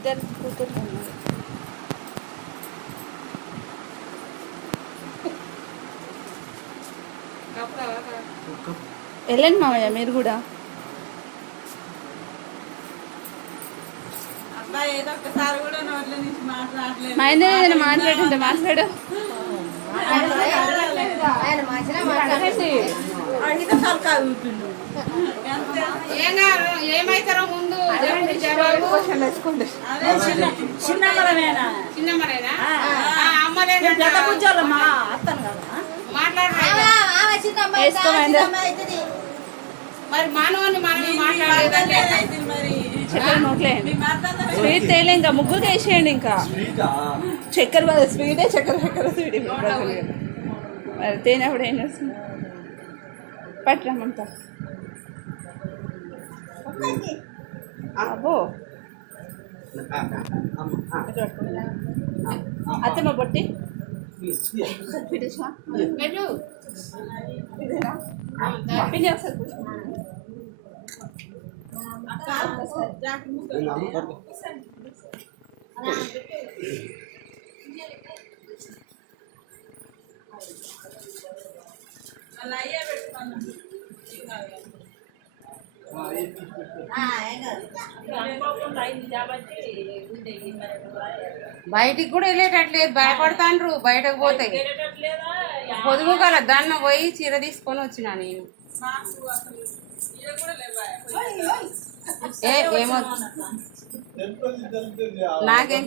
ఇద్దరు కూతురు ఉన్నారు. వెళ్ళండి మామయ్య మీరు కూడా. మా ఆయన ఏదైనా మాట్లాడుంటే మాట్లాడు. ఏమైతారో ముందు మరి మానవాన్ని మనమే మాట్లాడేదంటే చక్కెర నోట్లే స్వీట్ తేలే ఇంకా ముగ్గురికి వేసేయండి. ఇంకా చక్కెర స్వీటే చక్కెర స్వీట్ మరి తేనప్పుడు ఏం చేస్తుంది పట్టరమ్మంతా అబ్బో అత్తమ్మ బొట్టి బయటికి కూడా వెళ్ళేటట్లేదు, భయపడతాండ్రు బయటకు పోతే. పొదుగు గల దాన్ని పోయి చీర తీసుకొని వచ్చినా నేను. ఏమో నాకేం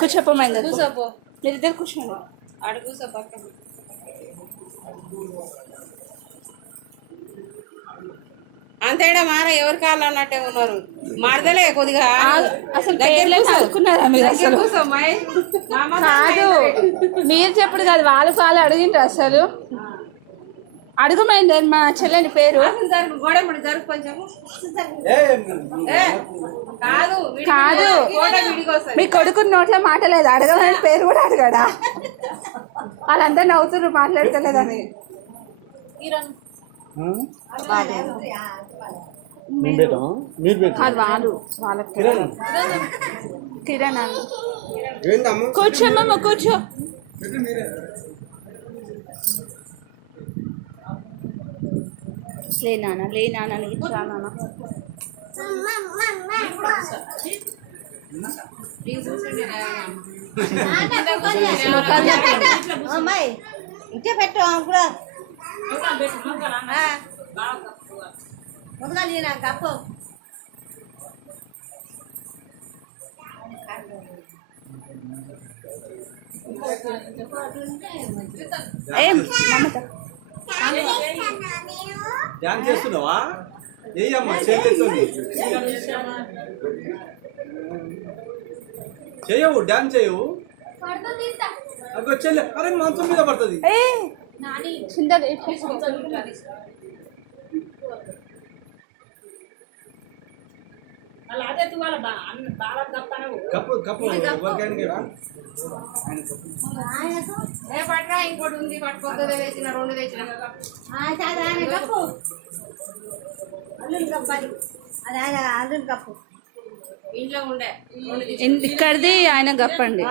కూర్చోపోమైంది కూర్చోపో మీరిద్దరు కూర్చోండి. అడుగు కూర్చో పక్కన. అంతేడా మార ఎవరు కావాలన్నట్టే ఉన్నారు. మారదలే కొద్దిగా అసలు చదువుకున్నారా మీరు? అసలు కాదు మీరు చెప్పుడు కాదు, వాళ్ళు అడిగిండ్రు. అసలు అడుగుమైంది మా చెల్లెని పేరు గోడముడి జరుగు కొంచెము. కాదు మీ కొడుకుని నోట్లో మాటలేదు, అడగమని పేరు కూడా అడగడా? వాళ్ళంతా నవ్వుతున్నారు మాట్లాడతలేదని. వాళ్ళు వాళ్ళకి కిరణ్ కూర్చోమ్మ కూర్చో. లే నాన్న ఇచ్చా నాన్న. ఇంకే పెట్టు కూడా కప్పు. ఏం మమత డాన్స్ చేస్తున్నావా? ఏయమ్మా చేతులతోని చేయవు, డాన్స్ చేయవు. అక్కడ చెల్లె అరే మంచం మీద పడుతుంది. కప్పు కప్పు పట్రా ఇంకోటి ఉంది పట్టుకోతే వేసిన 2 తెచ్చిన కప్పు అల్లుని కప్పు అది ఆయన అల్లుని కప్పు ఇంట్లో ఉండే ఇక్కడిది ఆయన గప్పండి.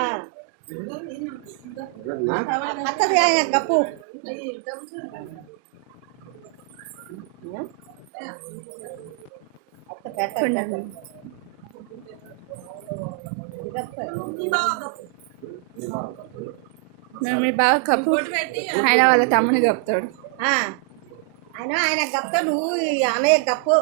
అత్తది ఆయన కప్పు. మీ బాగా కప్పు, ఆయన వాళ్ళ తమ్ముని కప్పుతాడు. ఆయన కప్పు, నువ్వు అన్నయ్య కప్పు.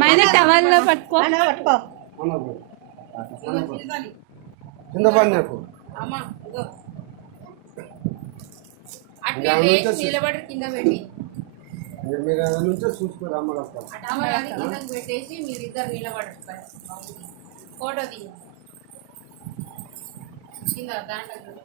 మైన టవల్లో పట్టుకో. అలా పట్టుకో. కింద పడి నాకు అమ్మ ఇగో అట్లా వేసి నిలబడి కింద పెట్టి మీరు నుంచే చూసుకోరు అమ్మ అమ్మ అది కిందకి పెట్టేసి మీరిద్దరు నిలబడరు ఫోటో తీయ కింద దాంట్లో నిలబడు